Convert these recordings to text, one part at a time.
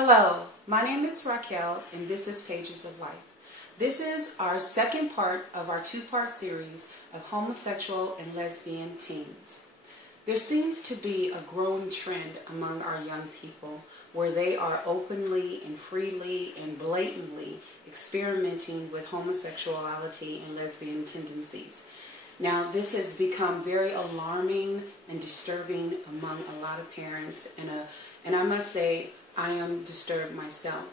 Hello, my name is Raquel and this is Pages of Life. This is our second part of our two-part series of homosexual and lesbian teens. There seems to be a growing trend among our young people where they are openly and freely and blatantly experimenting with homosexuality and lesbian tendencies. Now, this has become very alarming and disturbing among a lot of parents, and I must say, I am disturbed myself.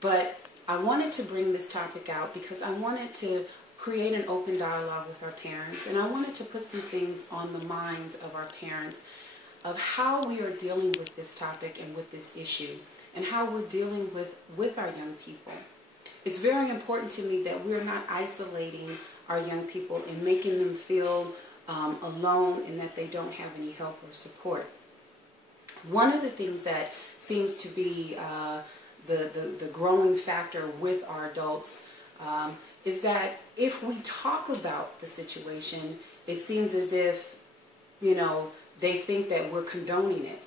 But I wanted to bring this topic out because I wanted to create an open dialogue with our parents, and I wanted to put some things on the minds of our parents of how we are dealing with this topic and with this issue, and how we're dealing with our young people. It's very important to me that we're not isolating our young people and making them feel alone and that they don't have any help or support. One of the things that seems to be the growing factor with our adults is that if we talk about the situation, it seems as if, they think that we're condoning it.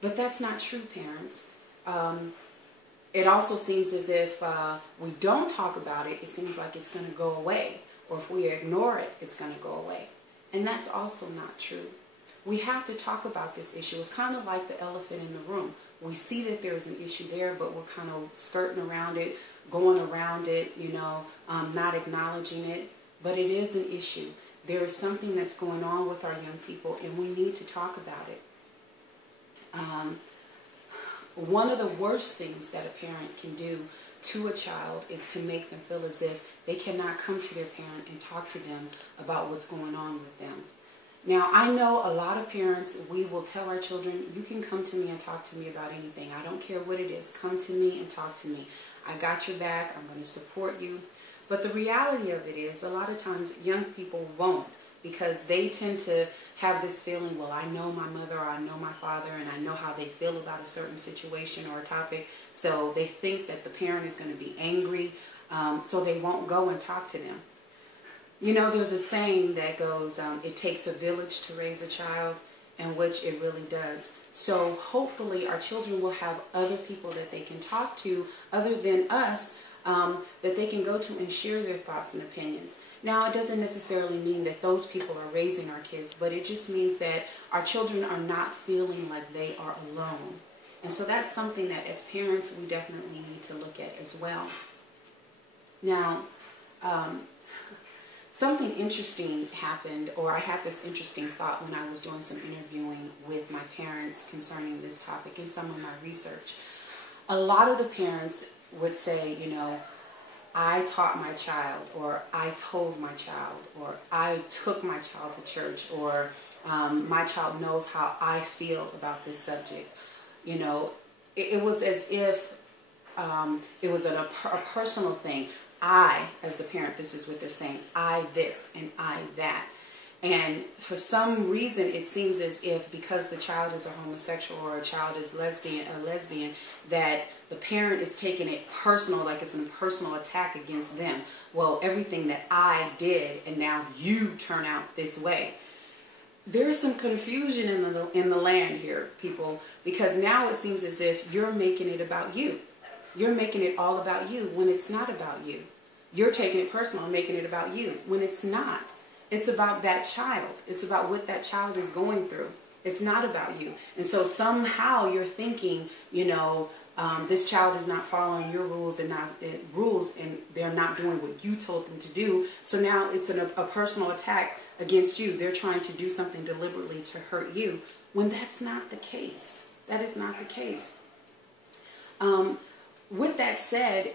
But that's not true, parents. It also seems as if we don't talk about it, it seems like it's going to go away. Or if we ignore it, it's going to go away. And that's also not true. We have to talk about this issue. It's kind of like the elephant in the room. We see that there's an issue there, but we're kind of skirting around it, going around it, not acknowledging it. But it is an issue. There is something that's going on with our young people, and we need to talk about it. One of the worst things that a parent can do to a child is to make them feel as if they cannot come to their parent and talk to them about what's going on with them. Now, I know a lot of parents, we will tell our children, you can come to me and talk to me about anything. I don't care what it is. Come to me and talk to me. I got your back. I'm going to support you. But the reality of it is, a lot of times, young people won't, because they tend to have this feeling, well, I know my mother or I know my father and I know how they feel about a certain situation or a topic, so they think that the parent is going to be angry, so they won't go and talk to them. There's a saying that goes, it takes a village to raise a child, and which it really does. So hopefully our children will have other people that they can talk to other than us, that they can go to and share their thoughts and opinions. Now, it doesn't necessarily mean that those people are raising our kids, but it just means that our children are not feeling like they are alone. And so that's something that as parents we definitely need to look at as well. Now, something interesting happened, or I had this interesting thought when I was doing some interviewing with my parents concerning this topic and some of my research. A lot of the parents would say, I taught my child, or I told my child, or I took my child to church, or my child knows how I feel about this subject. It was as if it was a personal thing. I, as the parent, this is what they're saying, I this and I that. And for some reason, it seems as if because the child is a homosexual or a child is a lesbian, that the parent is taking it personal, like it's a personal attack against them. Well, everything that I did, and now you turn out this way. There's some confusion in the land here, people, because now it seems as if you're making it about you. You're making it all about you when it's not about you. You're taking it personal and making it about you when it's not. It's about that child. It's about what that child is going through. It's not about you. And so somehow you're thinking, this child is not following your rules and they're not doing what you told them to do. So now it's a personal attack against you. They're trying to do something deliberately to hurt you when that's not the case. That is not the case. With that said,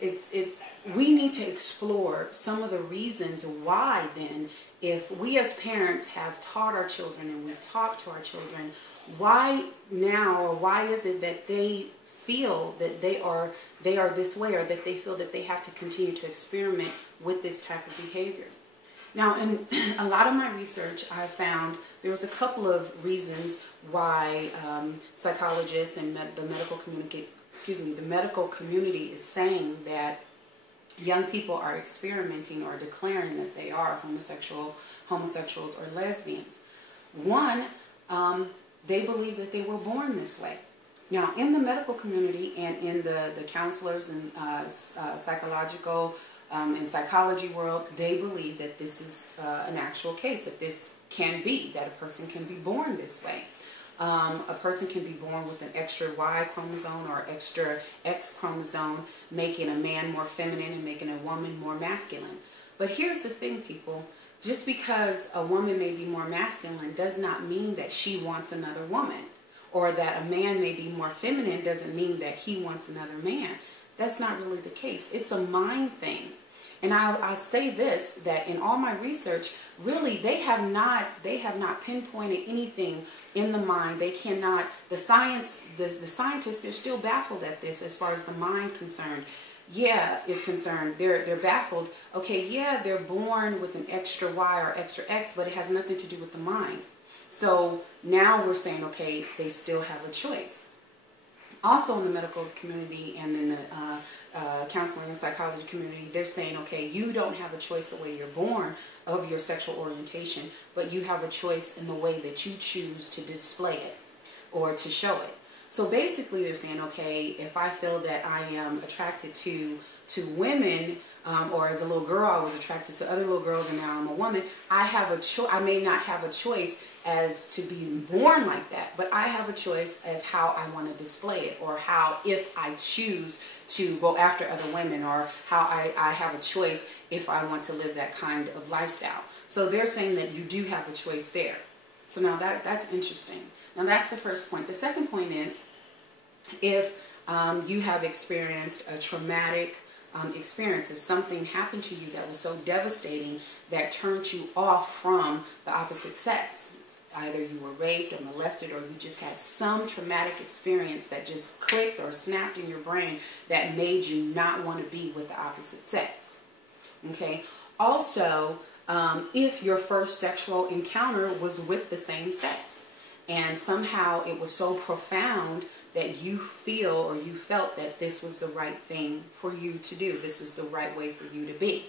we need to explore some of the reasons why then, if we as parents have taught our children and we've talked to our children, why now, or why is it that they feel that they are this way, or that they feel that they have to continue to experiment with this type of behavior? Now, in a lot of my research, I found there was a couple of reasons why psychologists and the medical community is saying that young people are experimenting or declaring that they are homosexuals or lesbians. One, they believe that they were born this way. Now, in the medical community and in the counselors and psychological and psychology world, they believe that this is an actual case, that this can be, that a person can be born this way. A person can be born with an extra Y chromosome or extra X chromosome, making a man more feminine and making a woman more masculine. But here's the thing, people. Just because a woman may be more masculine does not mean that she wants another woman. Or that a man may be more feminine doesn't mean that he wants another man. That's not really the case. It's a mind thing. And I'll say this, that in all my research, really they have not pinpointed anything in the mind. They cannot, the scientists, they're still baffled at this as far as the mind is concerned. They're baffled. Okay, yeah, they're born with an extra Y or extra X, but it has nothing to do with the mind. So now we're saying, okay, they still have a choice. Also in the medical community and in the counseling and psychology community, they're saying, okay, you don't have a choice the way you're born of your sexual orientation, but you have a choice in the way that you choose to display it or to show it. So basically they're saying, okay, if I feel that I am attracted to women, or as a little girl I was attracted to other little girls and now I'm a woman, I may not have a choice as to being born like that, but I have a choice as how I want to display it, or how, if I choose to go after other women, or how I have a choice if I want to live that kind of lifestyle. So they're saying that you do have a choice there. So now that's interesting. Now that's the first point. The second point is, if you have experienced a traumatic experience, if something happened to you that was so devastating that turned you off from the opposite sex, either you were raped or molested, or you just had some traumatic experience that just clicked or snapped in your brain that made you not want to be with the opposite sex. Okay. Also, if your first sexual encounter was with the same sex, and somehow it was so profound that you feel or you felt that this was the right thing for you to do, this is the right way for you to be.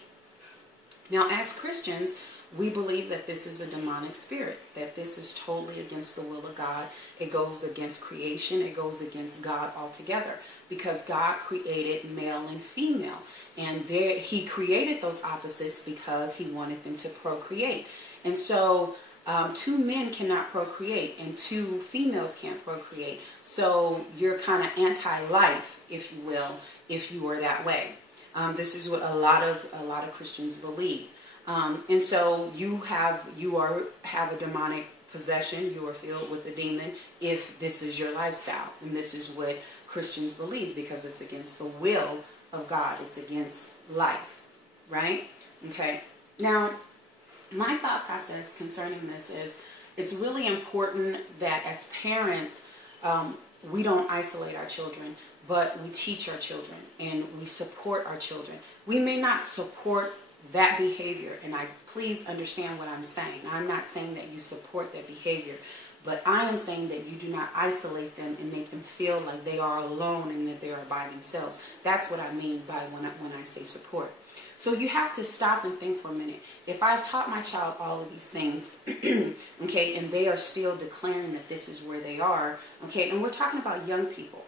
Now, as Christians, we believe that this is a demonic spirit, that this is totally against the will of God. It goes against creation. It goes against God altogether, because God created male and female. And He created those opposites because He wanted them to procreate. And so two men cannot procreate and two females can't procreate. So you're kind of anti-life, if you will, if you are that way. This is what a lot of Christians believe. And so you have a demonic possession. You are filled with a demon if this is your lifestyle. And this is what Christians believe, because it's against the will of God. It's against life, right? Okay. Now, my thought process concerning this is, it's really important that as parents, we don't isolate our children, but we teach our children and we support our children. We may not support that behavior, and please understand what I'm saying. I'm not saying that you support that behavior, but I am saying that you do not isolate them and make them feel like they are alone and that they are by themselves. That's what I mean by when I say support. So you have to stop and think for a minute. If I've taught my child all of these things, okay, and they are still declaring that this is where they are, okay, and we're talking about young people.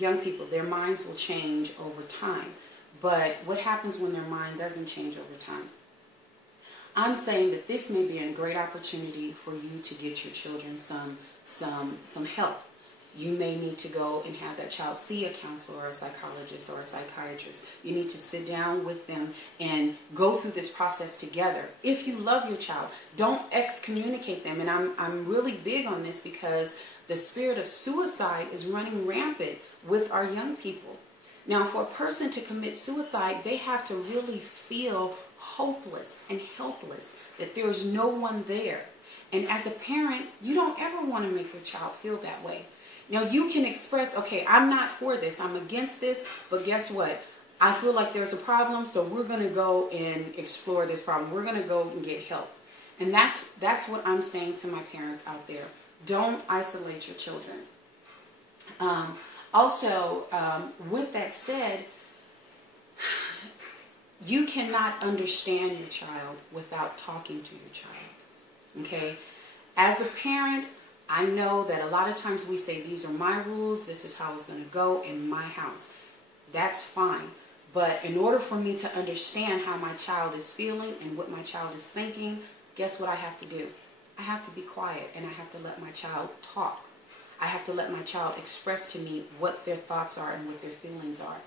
Young people, their minds will change over time. But what happens when their mind doesn't change over time? I'm saying that this may be a great opportunity for you to get your children some help. You may need to go and have that child see a counselor or a psychologist or a psychiatrist. You need to sit down with them and go through this process together. If you love your child, don't excommunicate them. And I'm really big on this, because the spirit of suicide is running rampant with our young people. Now, for a person to commit suicide, they have to really feel hopeless and helpless, that there is no one there. And as a parent, you don't ever want to make your child feel that way. Now, you can express, okay, I'm not for this, I'm against this, but guess what? I feel like there's a problem, so we're going to go and explore this problem. We're going to go and get help. And that's what I'm saying to my parents out there. Don't isolate your children. Also, with that said, you cannot understand your child without talking to your child. Okay? As a parent, I know that a lot of times we say, these are my rules, this is how it's going to go in my house. That's fine. But in order for me to understand how my child is feeling and what my child is thinking, guess what I have to do? I have to be quiet and I have to let my child talk. I have to let my child express to me what their thoughts are and what their feelings are.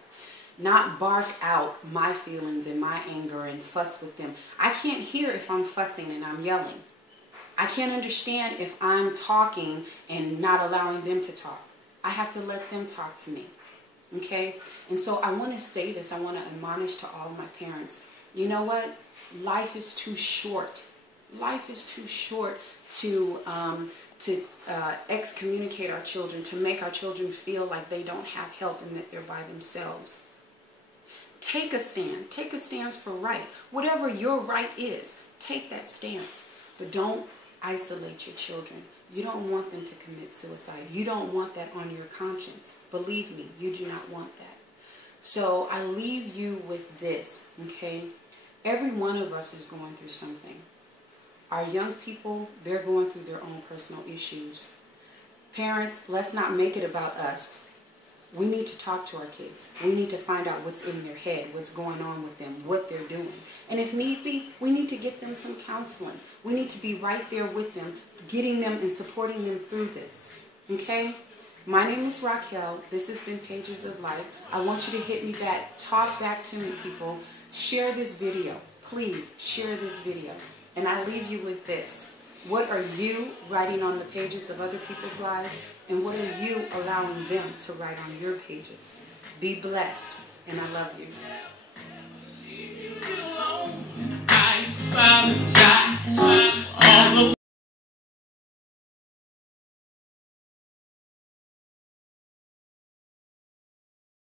Not bark out my feelings and my anger and fuss with them. I can't hear if I'm fussing and I'm yelling. I can't understand if I'm talking and not allowing them to talk. I have to let them talk to me. Okay? And so I want to say this. I want to admonish to all of my parents. You know what? Life is too short. Life is too short to excommunicate our children, to make our children feel like they don't have help and that they're by themselves. Take a stand. Take a stance for right. Whatever your right is, take that stance. But don't isolate your children. You don't want them to commit suicide. You don't want that on your conscience. Believe me, you do not want that. So I leave you with this, okay? Every one of us is going through something. Our young people, they're going through their own personal issues. Parents, let's not make it about us. We need to talk to our kids. We need to find out what's in their head, what's going on with them, what they're doing. And if need be, we need to get them some counseling. We need to be right there with them, getting them and supporting them through this. Okay? My name is Raquel. This has been Pages of Life. I want you to hit me back. Talk back to me, people. Share this video. Please share this video. And I leave you with this. What are you writing on the pages of other people's lives? And what are you allowing them to write on your pages? Be blessed, and I love you.